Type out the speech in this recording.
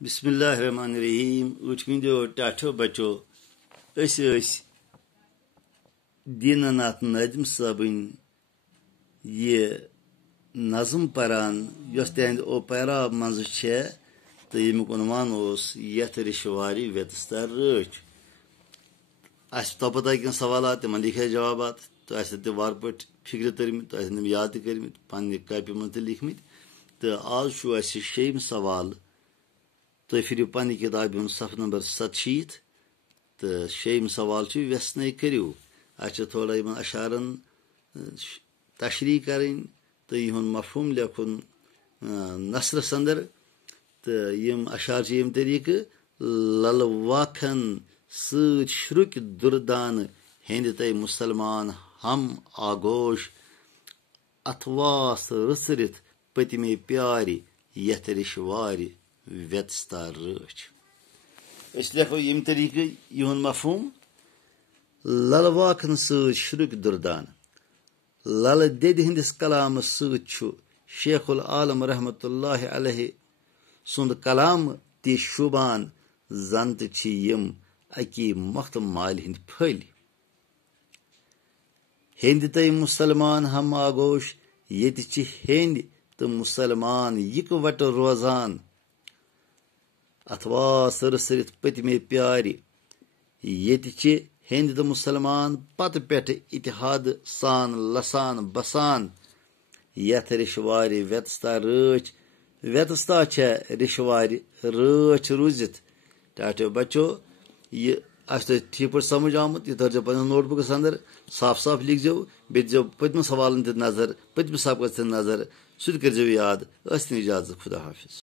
बिस्मिल्लाहिर्रहमानिर्रहीम। उचकिंदो टाठो बचो दीनानाथ नदीम साबन ये नज़म परान यस तहद ओपेरा मज तो यमुक उनवान यथ रिशवारी व्यतस्तर रच तपत कह सवाल तिम लिखे जवाब तो वार पे फिक्र तरमित तो याद कर्मित पन्ने कापि मज लिखमित तो आज 6 सवाल तो फिर पन्ने किताब सफ नंबर 87 तो 6 सवाल व्यसन करू थोड़ा इन अशारन तशरी करें तो यह मफहूम लिखुन नसरस अंदर तो यम अशार यम तरीक लल वाखन श्रुक दुर्दान हिंद तय मुसलमान हम आगोश अथवास रसरित पतिमे प्यारि यथ रिशवारि व्यतस्ता रच लिखो यम तरीक यह मफहूम लल वाखन श्रुक दुर्दान लल दद हिंदिस कलाम शेखुल आलम रहमतुल्लाह अलैहि सुंद कलाम ति शुबान जंत यम अकी मख्त माल हिंद फल हिंद तय मुसलमान हम आगोश ये हिंद तो मुसलमान यक वट रोजान अथवा सरसरित पतिमे प्यारि ये हिंद तो मुसलमान पत पे इतिहाद सान लसान बसान यथ रिशवारि व्यतस्ता रच व्यतस्ता रिशवारि रच रूजित टाटो बच्चो ये ठीक पे समझ आमुत यह थो पे नोटबुकस अंदर साफ साफ लिख जो बे दो पतम सवालन नजर पतम सबक नजर सह कर याद इजाजत खुदा हाफिज।